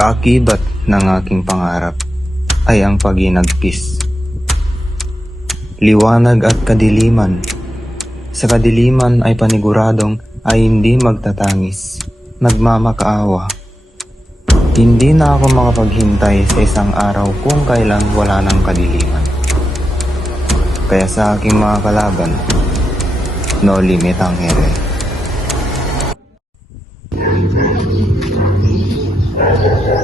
Kaakibat ng aking pangarap ay ang paginagpis. Liwanag at kadiliman. Sa kadiliman ay paniguradong ay hindi magtatangis, nagmamakaawa. Hindi na ako makapaghintay sa isang araw kung kailan wala ng kadiliman. Kaya sa aking mga kalaban, no limit ang here.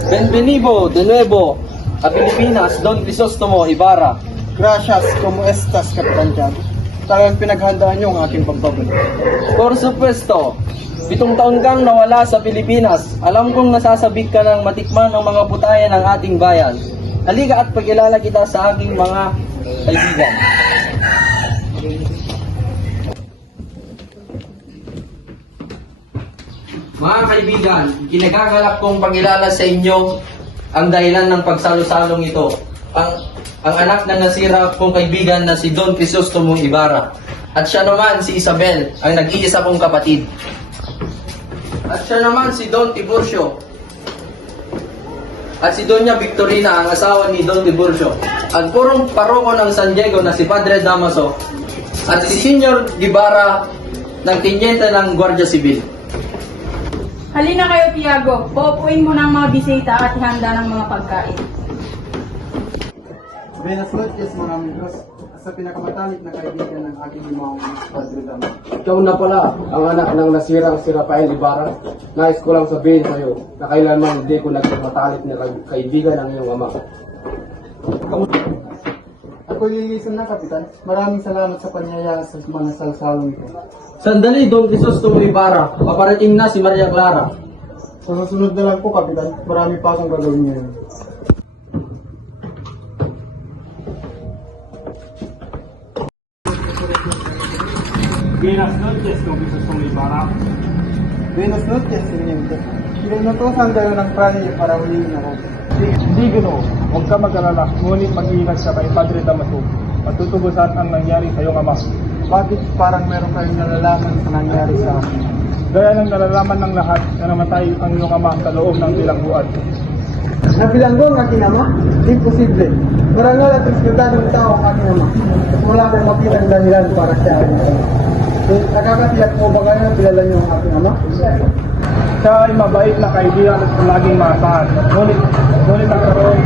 Bienvenido de nuevo a Pilipinas, Don Crisostomo Ibarra. Gracias, como estas, Kapitan Jan? Talagang pinaghandaan niyo ang aking pagbabalik. Por supuesto, 7 taon kang nawala sa Pilipinas. Alam kong nasasabik ka ng matikman ang mga putayan ng ating bayan. Halika at pagkilala kita sa aking mga kaibigan. Mga kaibigan, kinagagalak kong pagkilala sa inyo ang dahilan ng pagsalo-salong ito. Ang anak ng nasira kong kaibigan na si Don Crisostomo Ibarra. At siya naman si Isabel, ang nag-iisa kong kapatid. At siya naman si Don Tiburcio. At si Doña Victorina, ang asawa ni Don Tiburcio. At purong paroko ng San Diego na si Padre Damaso. At si Senyor Ibarra ng Tiniente ng Guardia Civil. Halina kayo, Tiago. Paupuin mo ng mga bisita at handa ng mga pagkain. Buenas noches, mga amigos. Sa pinakamatalik na kaibigan ng aking limang Padre Dama. Ikaw na pala ang anak ng nasirang si Rafael Ibarra. Nais ko lang sabihin sa iyo na kailanman hindi ko nagpapatalik na kaibigan ng iyong ama. Ako lilisan na, Kapitan. Maraming salamat sa panyaya sa mga salsalong ito. Sandali, Don Crisostomo Ibarra. Paparating na si Maria Clara. Sa susunod na lang po, Kapitan. Marami pa akong gagawin ngayon. Buenas noches, Don Crisostomo Ibarra. Buenas noches, Teniente. Pinutusan kayo ng Pralle para huliin ako. Hindi ganoon. Huwag ka mag-alala. Ngunit mag-iingat ka kay Padre Damaso. Matutugusan ang nangyari sa iyong ama. Bakit parang meron kayong nalalaman sa nangyari sa akin? Gaya ng nalalaman ng lahat na namatay ang iyong ama sa loob ng bilangguan. Nabilanggo ang aking ama? Imposible. Marangal at respetadong tao ang aking ama. At wala akong makitang dahilan para siya ay nakakatiyak mo ba kayo na kilala niyo ang aking ama? Siya ay mabait na kaibigan at laging maasahan. Ngunit nagkaroon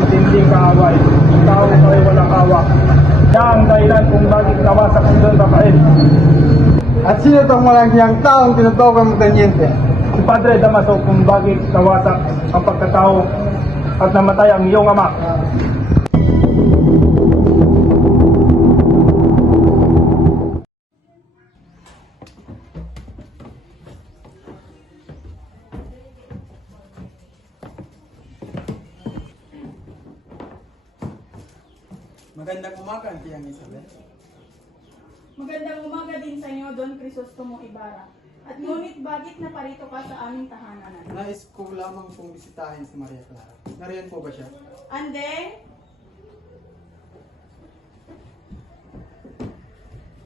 matinding kaaway. Ang tao ay walang awa. Siya ang dahilan kung bakit nawasak ang Don Rafael. At sino itong malaking taong tinutukoy mong Teniente? Si Padre Damaso kung bakit nawasak ang pagkatao at namatay ang iyong ama. Magandang umaga, Tiyang Isabel. Magandang umaga din sa inyo, Don Crisostomo Ibarra. At ngunit bakit naparito ka sa aming tahanan? Nais ko lamang pong bisitahin si Maria Clara. Nariyan po ba siya? Ande?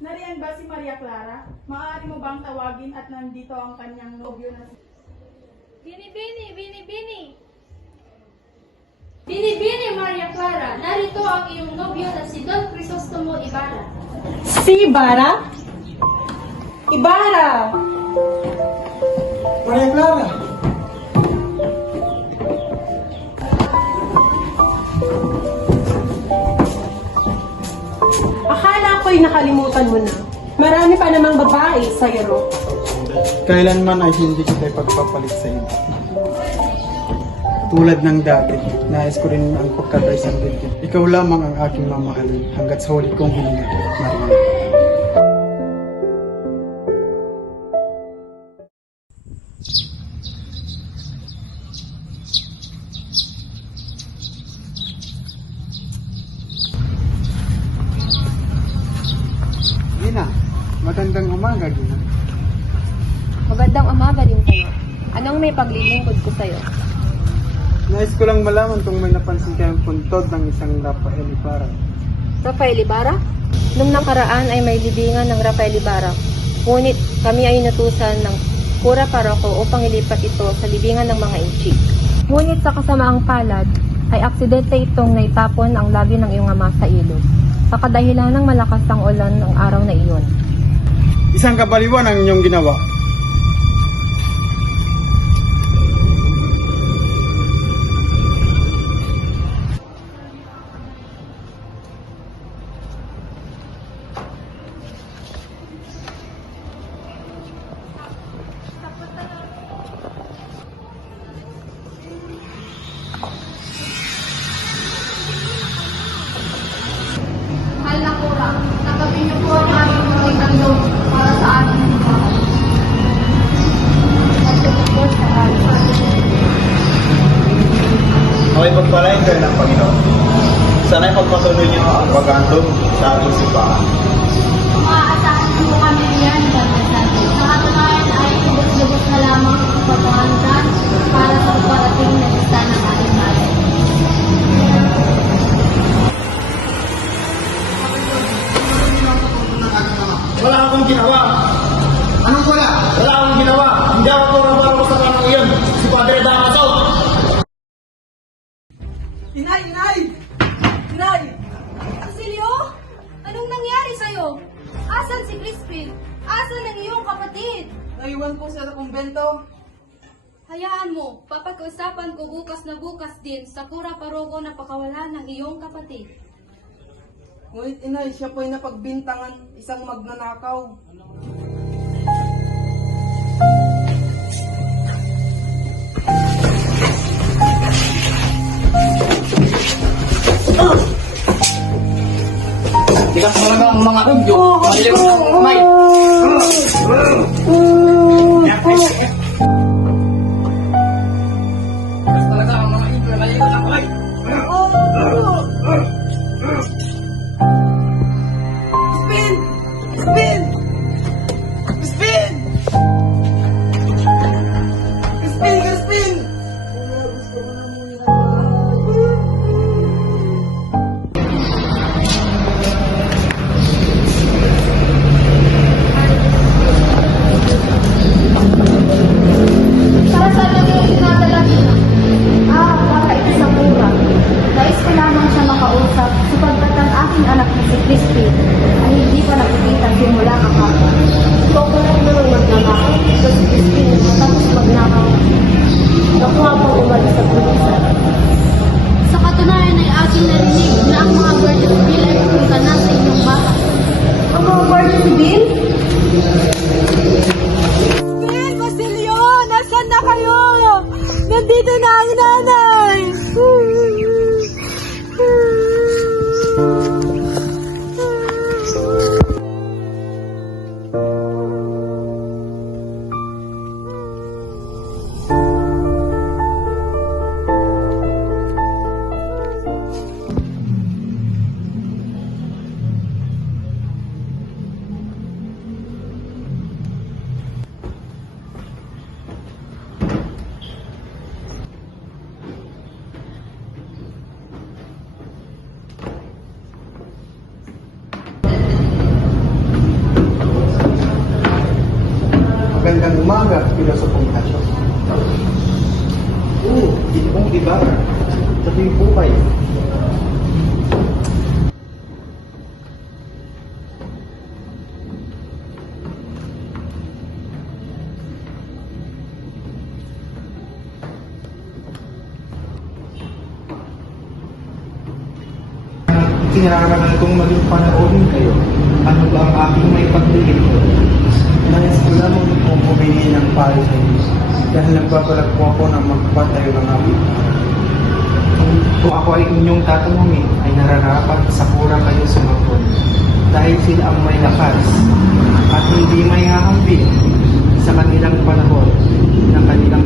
Nariyan ba si Maria Clara? Maaari mo bang tawagin at nandito ang kanyang nobyo na si... Bini! Bini, Maria Clara, narito ang iyong nobyo na si Don Crisostomo Ibarra. Si Ibarra? Ibarra! Maria Clara! Akala ko'y nakalimutan mo na. Marami pa namang babae sa iyo. Kailanman ay hindi kita ipagpapalit sa iyo. Tulad ng dati, nais ko rin ang pagkakaisang dibdib. Ikaw lamang ang aking mamahalin hanggat sa huli kong hininga. Maria. Gina, magandang umaga, Gina. Magandang umaga din kayo. Anong may paglilingkod ko sa'yo? Nais ko lang malaman kung may napansin kayong puntod ng isang Rafael Ibarra. Rafael Ibarra? Nung nakaraan ay may libingan ng Rafael Ibarra. Ngunit kami ay inutusan ng Pura Paroko upang ilipat ito sa libingan ng mga inchik. Ngunit sa kasamaang palad, ay aksidente itong naitapon ang labi ng iyong ama sa ilog. Sa kadahilan ng malakas ang ulan ng araw na iyon. Isang kabaliwan ang inyong ginawa. Mahal na kurang, tanggapin niyo po ang aming mga itandong para sa aming buhay. Nagtutupos sa halipan. Okay, pagpalain kayo ng Panginoon. Sana'y pagpatuloy niyo ang pag-andong sa ating simbahan. Maaasahan po kami riyan, Pagkasan. Sa katunayan ay lubos-lubos na lamang ang paghahanda para sa parating na lista ng ating bayan. Wala akong ginawa. Anong wala? Wala akong ginawa. Hindi ako turang-turang sa kanang iyon. Si Padre Damaso. Inay! Inay! Inay! Basilio, anong nangyari sa'yo? Asan si Crispin? Asan ang iyong kapatid? Naiwan po siya sa kumbento. Hayaan mo, papag-usapan ko bukas na bukas din sa Kura Paroko na pakawalan ng iyong kapatid. Ngunit inay, siya po ay napagbintangan isang magnanakaw. Tigas mo lang ang mga rugyo. Maliw ng umay. Talaga ang mga ibig. Maliw ng umay. Crispin! Crispin! Crispin! Crispin! Crispin! Para sa yung dinadala niyo? Para ito sa Kura. Nais ko lamang siya makausap sapagkat ang aking anak na si Crispin ay hindi pa nakikita simula kahapon. Ikaw ko lang naman magnanakaw. So si Crispin matapos magnakaw. Nakuha pang umalis sa pulisan. Sa katunayan ay aking narinig na ang mga Guardian Bill ay pupunta na sa inyong bahay. Ang mga Guardian Bill? Crispin! Basilio! Nasaan na kayo? Nandito na ang nanay! Magandang umaga, Pilosopong Tasyo. Ginoong Ibarra. Tuloy po kayo. Kinaraman kong maging panoorin kayo. Ano ba ang aking may pagdilim? Nais ko lamang kong humingi ng payo sa inyo. Dahil nagbabalag po ako na magpatayo ng aming Kung ako ay inyong tatanungin, ay nararapat sa kura kayo sumagot. Dahil sila ang may lakas at hindi may hahambing sa kanilang panahon ng kanilang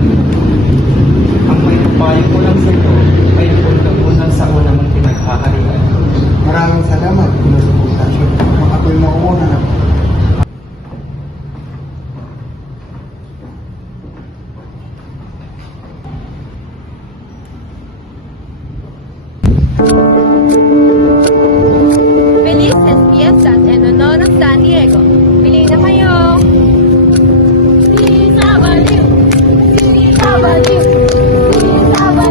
ang may payo ko lang sa ito ay unang-unang sa unang pinaghaharian. Maraming salamat, Pilosopong Tasyo. Ako'y mauuna na po. Felices fiestas en honor of San Diego. Pili na kayo! Si Sabaliw! Si Sabaliw! Si Sabaliw!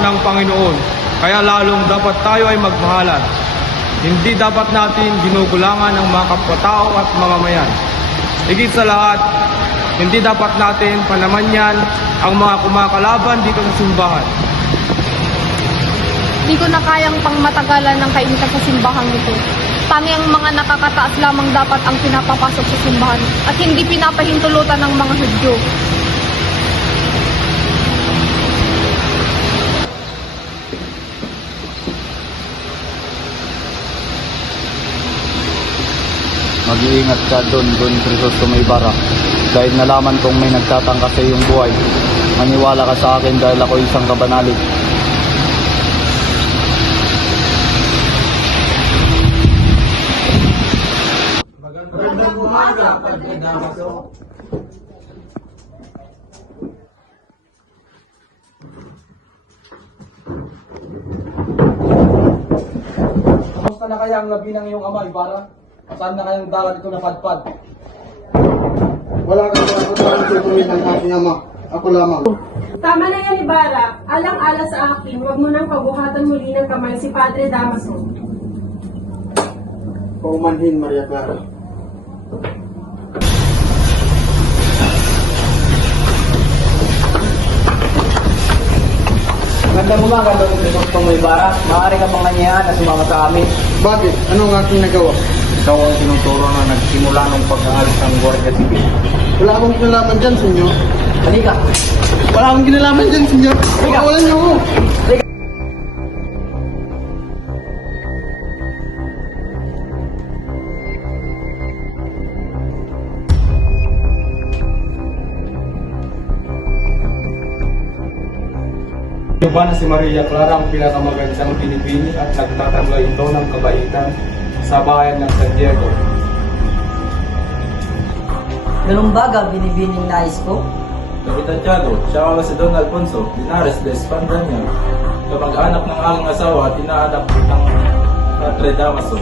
ng Panginoon. Kaya lalong dapat tayo ay magmahalan. Hindi dapat natin ginugulangan ang mga kapwa-tao at mamamayan. Higit sa lahat, hindi dapat natin panamanyan ang mga kumakalaban dito sa simbahan. Di ko na kayang pangmatagalan ng kainitan sa simbahan ito. Tanging ang mga nakakataas lamang dapat ang pinapapasok sa simbahan at hindi pinapahintulutan ng mga Hudyo. Mag-iingat ka Don Crisostomo Ibarra. Dahil nalaman kong may nagtatangka sa iyong buhay. Maniwala ka sa akin dahil ako isang kabanalig. Magandang umaga, Padre Damaso. Kamusta na kaya ang labi ng iyong ama, Ibarra? Saan na kayang dagat ito napadpad? Wala kang karapat-dapat tutuloy ng aking ama. Ako lamang. Tama na yan, Ibarra. Alang-ala sa akin, huwag mo nang pabuhatan muli ng kamay si Padre Damaso. Paumanhin, Maria Clara. Magandang umaga, Don Crisostomo Ibarra. Maaari ka pang nanyayahan na sumama sa amin. Bakit? Anong aking nagawa? Ikaw ang tinuturo na nagsimula ng pag-aalis ng Guardia Civil. Wala akong kinalaman dyan, senyor. Halika! Wala akong kinalaman dyan, senyor. Pakawalan niyo ako. Ito ba na si Maria Clara ang pinakamagandang binibini at nagtatanggay ito ng kabaitan sa bayan ng San Diego? Ganun baga binibining nais ko? Kapitan Tiago, siya nga si Don Alfonso, Linares de Espandanya, kamag-anak ng aking asawa at inaanak ng Padre Damaso.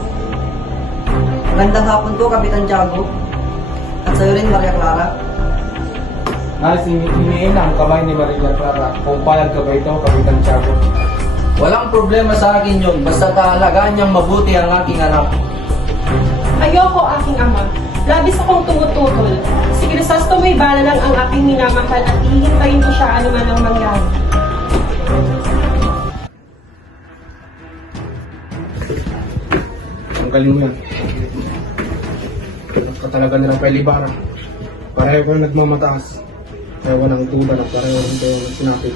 Magandang hapon ko, Kapitan Tiago. At sa'yo rin, Maria Clara. Nais hiniin ang kamay ni Maria Clara. Kung payag ka ba ito, Kapitan Tiago? Walang problema sa akin yun, basta kaalagaan niyang mabuti ang aking anak. Ayoko, aking ama. Labis akong tumututol. Si Crisostomo Ibarra lang ang aking minamahal at hihintayin ko siya anuman ang mangyari. Ang galing mo yan. Ka talaga nilang kay Ibarra. Pareho ko na nagmamataas. Kaya walang duda na pareho rin kayo ng sinapit.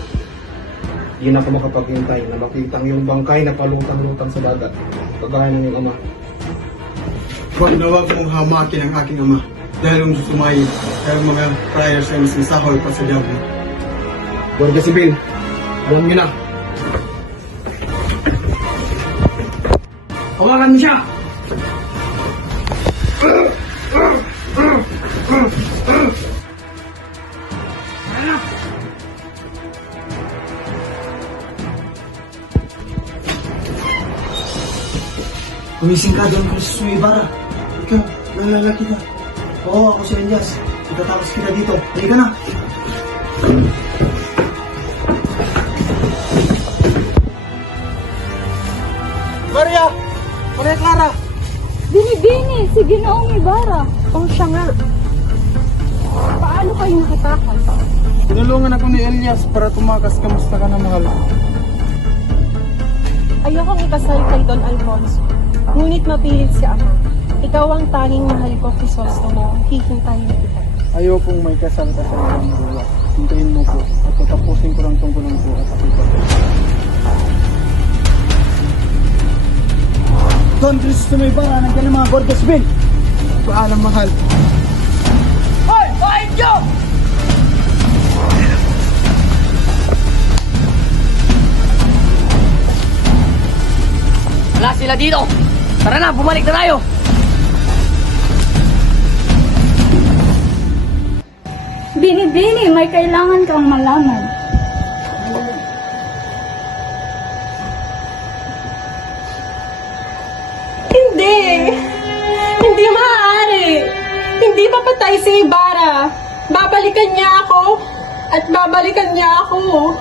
Di na ako makapaghintay na makita ang iyong bangkay na palutang-lutang sa dagat. Kagaya ng iyong ama. Huwag na huwag mong hamakin ang aking ama. Dahil kung susumayin, kaya mga prayers ay masisahol pa sa diablo. Guardia Civil, alam niyo na. Hawakan mo siya! Gumising ka, Don Crisostomo Ibarra. Ikaw, nalalaki ka. Oo, ako si Elias. Itatapos kita dito. Halika na. Maria! Maria Clara! Binibini, si Ginoong Ibarra. O siya nga. Paano kayo nakatakas? Tinulungan ako ni Elias para tumakas. Kamusta ka na, mahal? Ayokong ikasal kay Don Alfonso. Ngunit mapilit si ama. Ikaw ang tanging mahal ko, Crisostomo. Hihintayin kita. Ayokong may kasal ka sa ibang buwa. Hintayin mo ko at tatapusin ko lang tungkol ng buwa at ako. Don Crisostomo Ibarra, nandiyan ang mga Guardia Civil. Paalam, mahal. Hoy! Hoy, Joe! Wala sila dito. Tara na, bumalik na tayo. Binibini, may kailangan kang malaman. Hindi! Hindi maaari! Hindi papatay si Ibarra! Babalikan niya ako! At babalikan niya ako!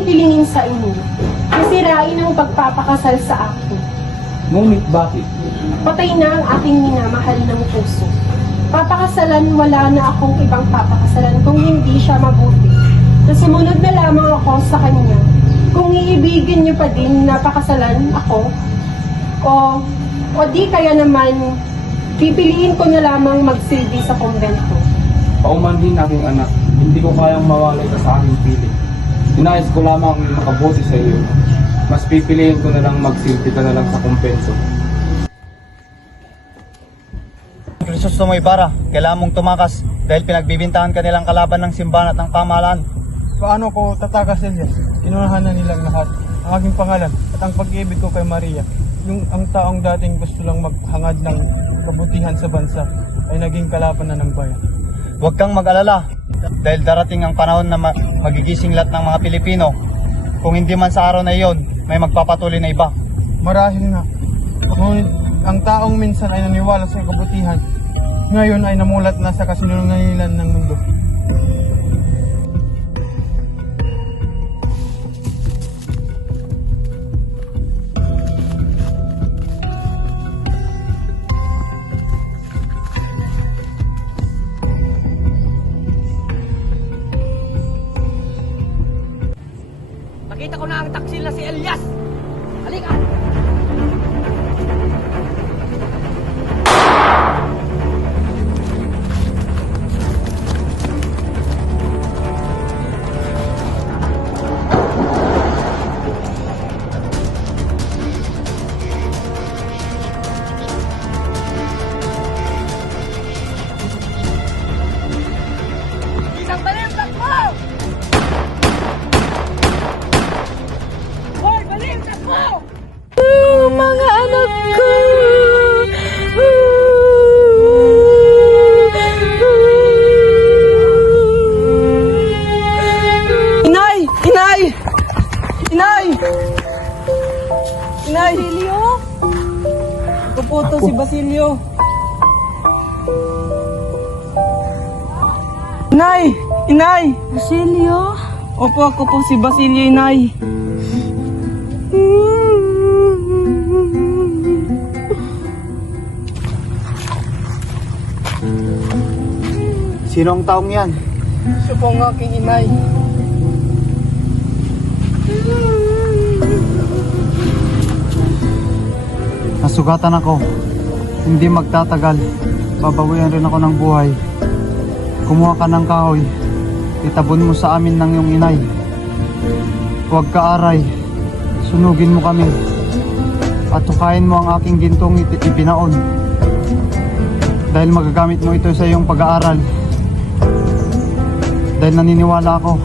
aking hilingin sa inyo na sirain ang pagpapakasal sa akin. Ngunit bakit? Patay na ang aking minamahal ng puso. Papakasalan, wala na akong ibang papakasalan kung hindi siya mabuti. Na sumunod na lamang ako sa kanya. Kung iibigin niyo pa din na pakasalan ako, o di kaya naman, pipiliin ko na lamang magsilbi sa kumbento. Pauman din aking anak, hindi ko kayang mawalay ka sa aking piling. Inayos ko lamang makabuti sa iyo. Mas pipiliin ko na lang magsilbi ka na lang sa kumpenso. Crisostomo Ibarra, kailangan mong tumakas dahil pinagbibintangan ka nilang kalaban ng simbahan at ng pamahalaan. Paano ko tatakas, Elias? Inunahan na nilang lahat ang aking pangalan at ang pag-ibig ko kay Maria. Ang taong dating gusto lang maghangad ng kabutihan sa bansa ay naging kalaban na ng bayan. Huwag kang mag-alala dahil darating ang panahon na magigising lahat ng mga Pilipino. Kung hindi man sa araw na iyon, may magpapatuloy na iba. Marahil nga. Ngunit ang taong minsan ay naniwala sa kabutihan, ngayon ay namulat na sa kasinungalingan ng mundo. Nakita ko na ang taksil na si Elias! Halika! Isang balim, takbo! Hoy, balim, takbo! Mga anak ko! Inay! Inay! Inay! Inay! Basilio? Ako po to si Basilio. Inay! Inay! Basilio? Opo, ako po si Basilio, Inay. Sino ang taong yan? Siya po ang aking inay. Nasugatan ako. Hindi magtatagal. Babawian rin ako ng buhay. Kumuha ka ng kahoy. Itabon mo sa amin ng iyong inay. Huwag ka aray. Sunugin mo kami. At tukayin mo ang aking gintong ipinaon. Dahil magagamit mo ito sa iyong pag-aaral. Dahil naniniwala ako,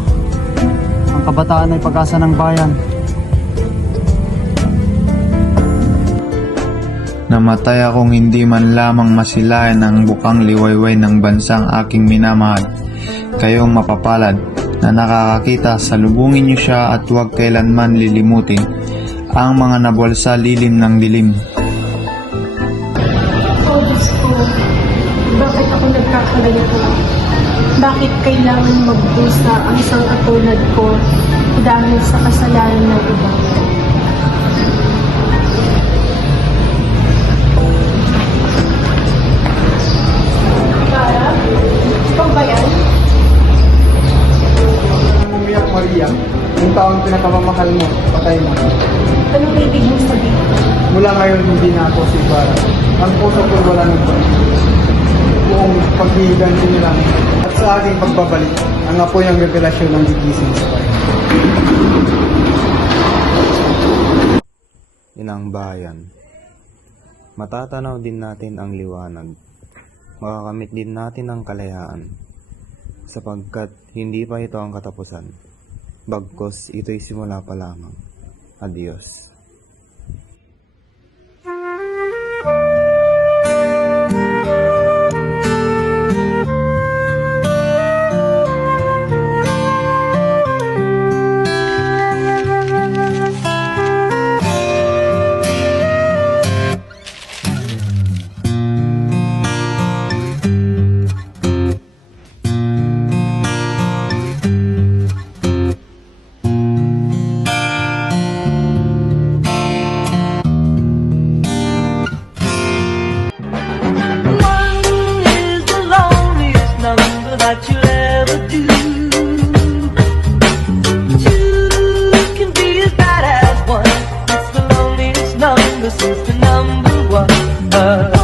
ang kabataan ay pag-asa ng bayan. Namatay akong hindi man lamang masilayan ang bukang liwayway ng bansang aking minamahal. Kayong mapapalad na nakakakita, salubungin niyo siya at huwag kailanman lilimutin ang mga nabuwal sa lilim ng dilim. Oh, Diyos ko, bakit ako nagkakalito? Bakit kailangan magdusa ang isang katulad ko dahil sa kasalanan ng iba? Para? Ikaw ba yan? Umiyak, Maria, yung taong pinakamamahal mo, patay mo. Anong ibig mong sabihin? Mula ngayon, hindi na ako si Ibarra. Ang puso ko wala ng buong paghihiganti nila at sa aking pagbabalik, ang apoy ang revelasyon ng gigising sa bayan. Inang bayan. Matatanaw din natin ang liwanag. Makakamit din natin ang kalayaan. Sapagkat hindi pa ito ang katapusan. Bagkus ito'y simula pa lamang. Adios. is the number one.